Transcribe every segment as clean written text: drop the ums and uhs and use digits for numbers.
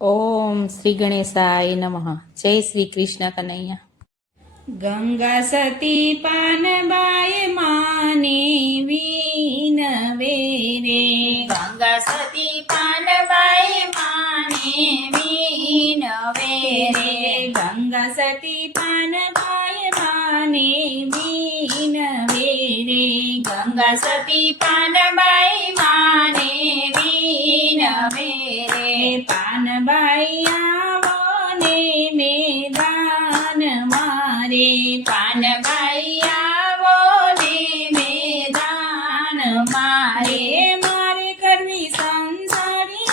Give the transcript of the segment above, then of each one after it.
ઓમ શ્રી ગણેશાય નમઃ. જય શ્રી કૃષ્ણ કનૈયા. ગંગા સતી પાનબાઈ માને વિનવે રે, ગંગા સતી પાનબાઈ માને વિનવે રે, ગંગા સતી પાનબાઈ માને વિનવે રે, ગંગા સતી પાનબાઈ માને વિનવે રે, પાનબાઈ આવો ને મેદાન મારે, પાનબાઈ આવો ને મેદાન મારે, મારે કરવી સંસારિયાની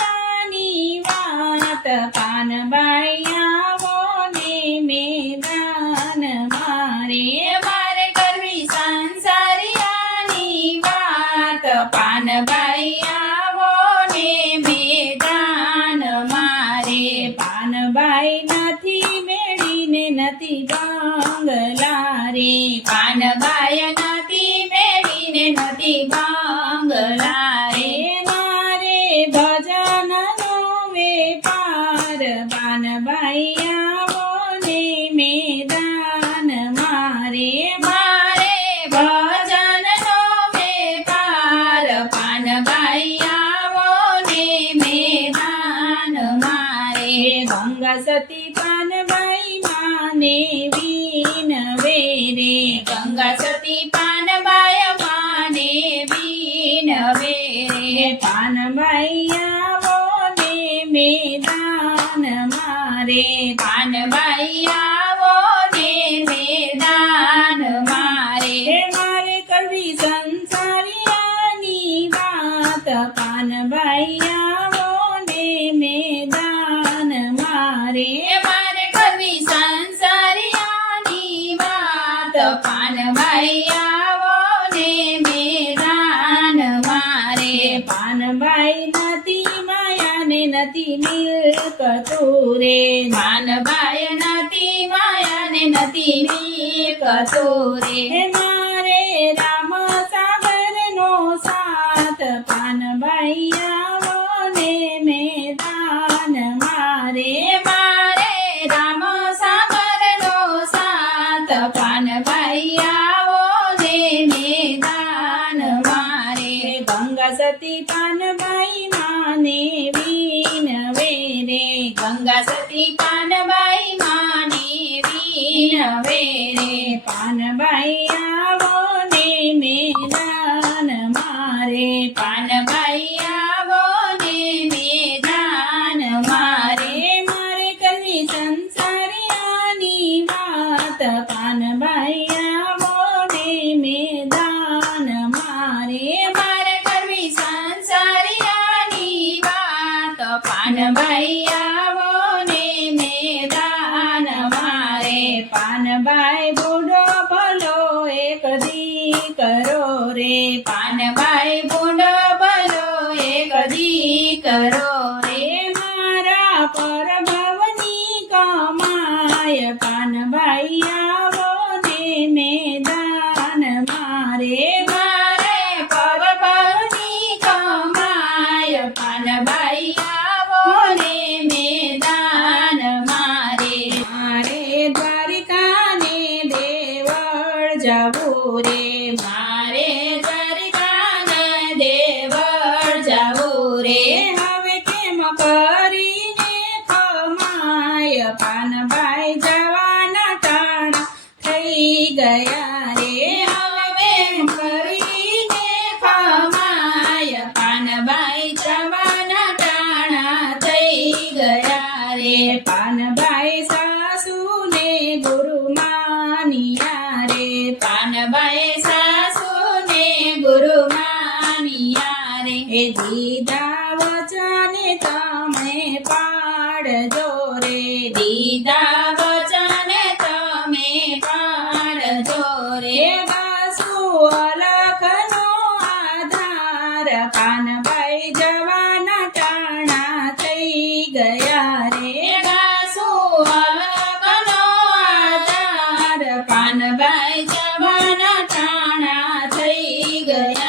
વાત, પાનબાઈ આવો ને મેદાન મારે, મારે કરવી સંસારિયાની વાત, પાનબાઈ આવો ને મેદાન મારે, પાનબાઈ નથી મેળીને નથી બંગલા રે, પાનબાઈ નથી મેળીને નથી બંગલા રે, મારે ભજનનો વેપાર, પાનબાઈ આવો ને મેદાન મારે, મારે ભજનનો વેપાર, પાનબાઈ આવો ને મેદાન મારે, ગંગા સતી પાનબાઈ માને વિનવે રે, ગંગા સતી પાનબાઈ માને વિનવે રે, પાનબાઈ આવો ને મેદાન મારે, પાનબાઈ આવો ને મેદાન મારે, મારે કરવી સંસારિયાની વાત, પાનબાઈ આવો ને મેદાન મારે, મારે કરવી સંસારિયાની વાત, પાનબાઈ આવો ને મેદાન મારે, પાનબાઈ નથી માયાને નથી મિલકતો રે, પાનબાઈ નથી માયાને નથી મિલકતો રે, મારે રામ સાગરનો સાથ, પાનબાઈ આવો ને મેદાન મારે, મારે રામ સાગરનો સાથ, પાનબાઈ આવો ને મેદાન મારે, ગંગા સતી પાનબાઈ માને વિનવે રે, ગંગા સતી પાનબાઈ માને વિનવે રે, પાનબાઈ આવો ને મેદાન મારે, પાનબાઈ આવો ને મેદાન મારે, મારે કરવી સંસારિયાની વાત, પાનબાઈ આવો ને મેદાન મારે, મારે કરવી સંસારિયાની વાત, પાનબાઈ આવો ને મેદાન મારે, પાનબાઈ બુડો ભલો એક દીકરો રે, પાનબાઈ બુડો ભલો એક દીકરો રે, મારા પરભવની કમાય, પાનબાઈ આવો ને મેદાન મારે, મારે પરબની કમાય, પાનબાઈ આવો ને મેદાન મારે, મારે દ્વારિકાને દેવળ જવું રે, મારે દ્વારિકાને દેવળ જાવું રે, હવે કેમ કરીને ખમાય, પાનબાઈ જવાના ટાણા થઈ ગયા રે, હવે કરીને ખમાય, પાનબાઈ જવાના ટાણા થઈ ગયા રે, પાનબાઈ સાસુને ગુરુ માનિયા રે, પાનબાઈ સાસુને ગુરુ માનિયા રે, એ દીધા વચને તમે પાડજો રે, દીધા વચન તમે પાડજો રે, એ વાસુ અલખનો આધાર, પાનબાઈ જવાના ટાણા થઈ ગયા રે, ગાસુ અલગનો આધાર, પાનબાઈ જવાના ટાણા થઈ ગયા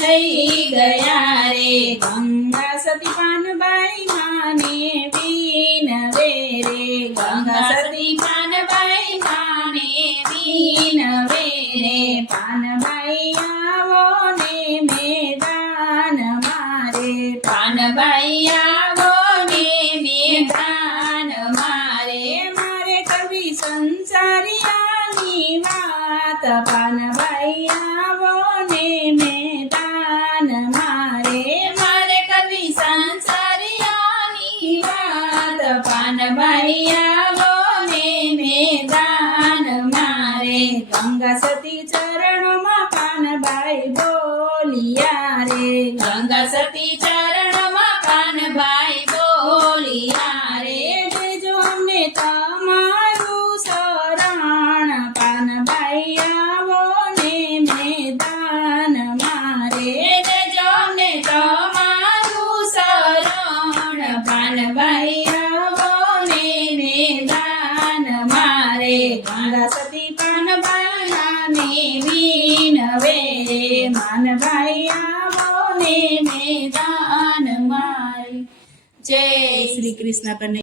થઈ ગયા રે ગંગા સતી પાનબાઈ માને વિનવે રે ગંગા સતી પાનબાઈ માને વિનવે રે પાનબાઈ આવો ને મેદાન મારે પાનબાઈ આવો ને મેદાન મારે મારે કવિ સંસારિયાની વાત પાનબાઈ આવો ને મેદાન મારે મારે કવિ સંસારિયાની વાત પાનબાઈ આવો ને મેદાન મારે ગંગા સતી ચરણોમાં પાનબાઈ બોલિયા રે ગંગા સતી ચરણમાં પાનબાઈ બોલિયા રે દેજો અમને તમારું શરણ પાનબાઈ આવો ને મેદાન મારે દેજો ને તમારું શરણ પાનબાઈ આવો ને મેદાન મારે ગંગા સતી પાનબાઈ ને વિનવે રે માનબાઈ આવો ને મેદાન મારે જય શ્રી કૃષ્ણ કનૈયા